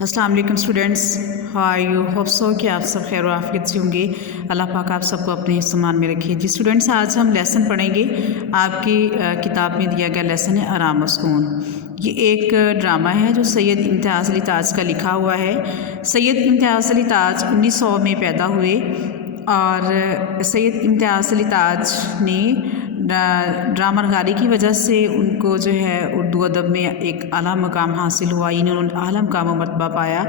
अस्सलाम वालेकुम students, how you hope so कि आप सब खैर और आफियत से होंगे। अल्लाह पाक आप सबको अपने सामान में रखिए। जी स्टूडेंट्स, आज हम लेसन पढ़ेंगे। आपकी किताब में दिया गया लेसन है आराम और सुकून। ये एक ड्रामा है जो सैयद इम्तियाज़ अली ताज का लिखा हुआ है। सैयद इम्तियाज़ अली ताज 1900 में पैदा हुए और सैयद इम्तियाज़ अली ताज ने ड्रामा नगारी की वजह से उनको जो है उर्दू अदब में एक आला मकाम हासिल हुआ। इन्होंने आला मकाम और मरतबा पाया।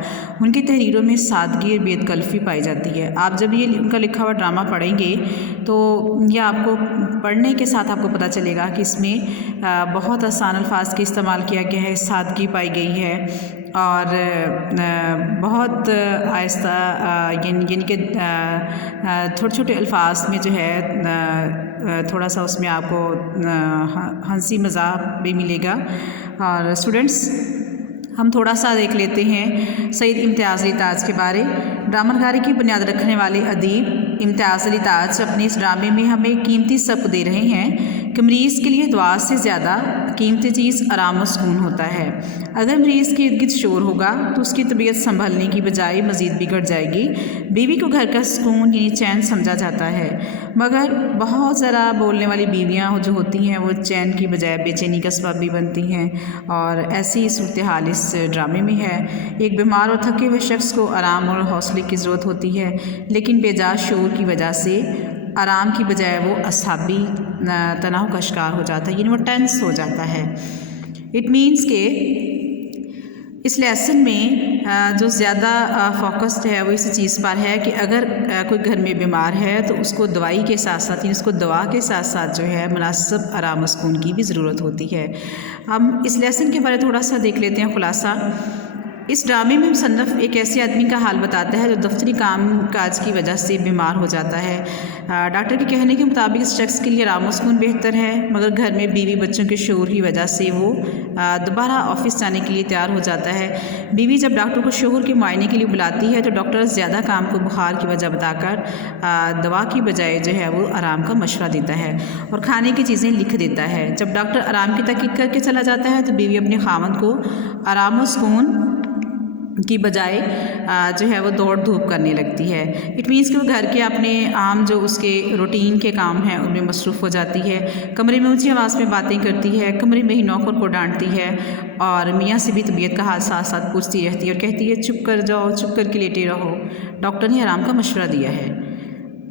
उनकी तहरीरों में सादगी और बेदकल्फ़ी पाई जाती है। आप जब ये उनका लिखा हुआ ड्रामा पढ़ेंगे तो यह आपको पढ़ने के साथ आपको पता चलेगा कि इसमें बहुत आसान अल्फाज के इस्तेमाल किया गया है, सादगी पाई गई है और बहुत आहिस्ता यानी कि छोटे छोटे अल्फाज में जो है थोड़ा सा उसमें आपको हंसी मज़ाक भी मिलेगा। और स्टूडेंट्स, हम थोड़ा सा देख लेते हैं सैयद इम्तियाज़ अली ताज के बारे। ड्रामा नगारी की बुनियाद रखने वाले अदीब इम्तियाज़ अली ताज अपने इस ड्रामे में हमें कीमती सबक दे रहे हैं कि मरीज़ के लिए दुआ से ज़्यादा कीमती चीज़ आराम और सुकून होता है। अगर मरीज़ के इर्द गिर्द शोर होगा तो उसकी तबीयत संभलने की बजाय मज़ीद बिगड़ जाएगी। बीवी को घर का सुकून यानी चैन समझा जाता है, मगर बहुत ज़रा बोलने वाली बीवियाँ जो होती हैं वो चैन की बजाय बेचैनी का सबब भी बनती हैं। और ऐसी सूरत हाल इस ड्रामे में है। एक बीमार और थके हुए शख्स को आराम और हौसले की ज़रूरत होती है, लेकिन बेजा शोर की वजह से आराम की बजाय वो असाबी तनाव का शिकार हो जाता है, यानी वो टेंस हो जाता है। इट मीन्स के इस लेसन में जो ज़्यादा फोकस्ड है वो इस चीज़ पर है कि अगर कोई घर में बीमार है तो उसको दवाई के साथ साथ यानी उसको दवा के साथ साथ जो है मुनासिब आराम और सुकून की भी ज़रूरत होती है। हम इस लेसन के बारे में थोड़ा सा देख लेते हैं खुलासा। इस ड्रामे में मुसन्निफ़ एक ऐसे आदमी का हाल बताता है जो दफ्तरी काम काज की वजह से बीमार हो जाता है। डॉक्टर के कहने के मुताबिक इस शख्स के लिए आराम और सुकून बेहतर है, मगर घर में बीवी बच्चों के शोर की वजह से वो दोबारा ऑफिस जाने के लिए तैयार हो जाता है। बीवी जब डॉक्टर को शोहर के मुआयने के लिए बुलाती है तो डॉक्टर ज़्यादा काम को बुखार की वजह बताकर दवा की बजाय जो है वो आराम का मशवरा देता है और खाने की चीज़ें लिख देता है। जब डॉक्टर आराम की ताकीद करके चला जाता है तो बीवी अपने खामन को आराम और सुकून की बजाय जो है वो दौड़ धूप करने लगती है। इट मीन्स कि वो घर के अपने आम जो उसके रूटीन के काम हैं उनमें मसरूफ़ हो जाती है। कमरे में ऊंची आवाज़ में बातें करती है, कमरे में ही नौकर को डांटती है और मियाँ से भी तबीयत का हाल साथ साथ पूछती रहती है और कहती है चुप कर जाओ, चुप करके लेटे रहो, डॉक्टर ने आराम का मशवरा दिया है।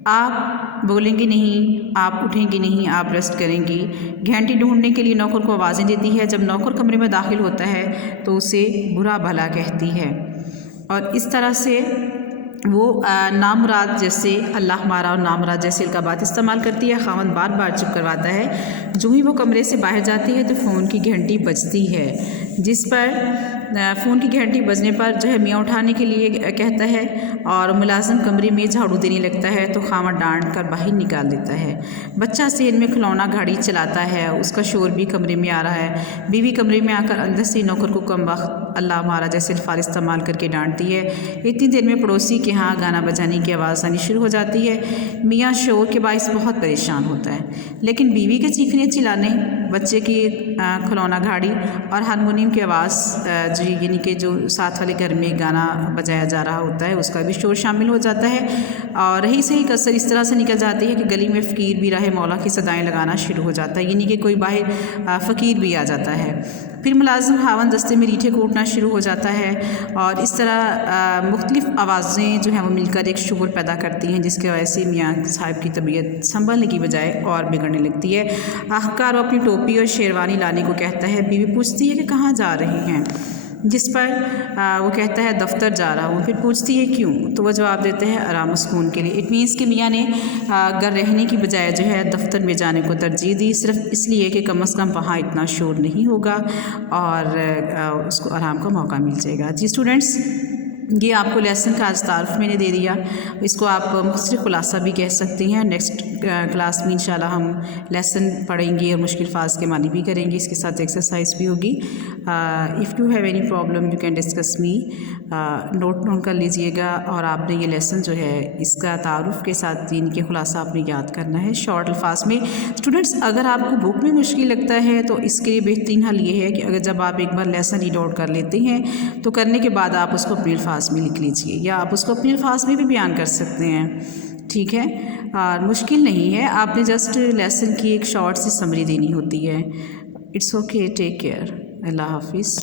आप बोलेंगी नहीं, आप उठेंगी नहीं, आप रेस्ट करेंगी। घंटी ढूंढने के लिए नौकर को आवाज़ें देती है। जब नौकर कमरे में दाखिल होता है तो उसे बुरा भला कहती है और इस तरह से वो नामुराद जैसे अल्लाह हमारा और नामुराद जैसे अलकाबात इस्तेमाल करती है। खामन बार बार चुप करवाता है। जो ही वो कमरे से बाहर जाती है तो फ़ोन की घंटी बजती है, जिस पर फ़ोन की घंटी बजने पर जो है मियाँ उठाने के लिए कहता है और मुलाजिम कमरे में झाड़ू देने लगता है तो खामन डांट कर बाहर निकाल देता है। बच्चा सेन में खिलौना गाड़ी चलाता है, उसका शोर भी कमरे में आ रहा है। बीवी कमरे में आकर अंदर से नौकर को कम वक्त अल्लाह हमारा जैसे अल्फाज इस्तेमाल करके डांटती है। इतनी देर में पड़ोसी के यहाँ गाना बजाने की आवाज़ आनी शुरू हो जाती है। मियाँ शोर के बाइस बहुत परेशान होता है, लेकिन बीवी के चीखने चिल्लाने, बच्चे की खिलौना गाड़ी और हारमोनियम की आवाज़ यानी कि जो साथ वाले घर में गाना बजाया जा रहा होता है उसका भी शोर शामिल हो जाता है। और रही सही कसर इस तरह से निकल जाती है कि गली में फ़कीर भी राहे मौला की सदाएं लगाना शुरू हो जाता है, यानी कि कोई बाहर फ़कीर भी आ जाता है। फिर मुलाजिम हावन दस्ते में रीठे कूटना शुरू हो जाता है और इस तरह मुख्तलिफ़ आवाज़ें जो हैं वो मिलकर एक शोर पैदा करती हैं, जिसकी वजह से मियाँ साहब की तबीयत संभलने की बजाय और बिगड़ने लगती है। आखिरकार वो अपनी टोपी और शेरवानी लाने को कहता है। बीवी पूछती है कि कहाँ जा रहे हैं, जिस पर वो कहता है दफ्तर जा रहा हूँ। फिर पूछती है क्यों, तो वो जवाब देते हैं आराम और सुकून के लिए। इट मीन्स कि मियाँ ने घर रहने की बजाय जो है दफ्तर में जाने को तरजीह दी, सिर्फ इसलिए कि कम से कम वहाँ इतना शोर नहीं होगा और उसको आराम का मौका मिल जाएगा। जी स्टूडेंट्स, ये आपको लेसन का आज तारुफ मैंने दे दिया। इसको आप मुख्तलिफ खुलासा भी कह सकती हैं। नेक्स्ट क्लास में इंशाल्लाह हम लेसन पढ़ेंगे और मुश्किल फाज के मानी भी करेंगे, इसके साथ एक्सरसाइज भी होगी। If you have any problem you can discuss me, note कर लीजिएगा। और आपने ये लेसन जो है इसका तारुफ़ के साथ दीन के खुलासा आपने याद करना है शॉर्ट अल्फाज में। स्टूडेंट्स, अगर आपको बुक में मुश्किल लगता है तो इसके लिए बेहतरीन हल ये है कि अगर जब आप एक बार लेसन रीड आउट कर लेते हैं तो करने के बाद आप उसको अपने अल्फाज में लिख लीजिए, या आप उसको अपने अल्फाज में भी बयान कर सकते हैं, ठीक है। और मुश्किल नहीं है, आपने जस्ट लेसन की एक शॉर्ट सी समरी देनी होती है। इट्स ओके, टेक केयर, अल्लाह हाफिज़।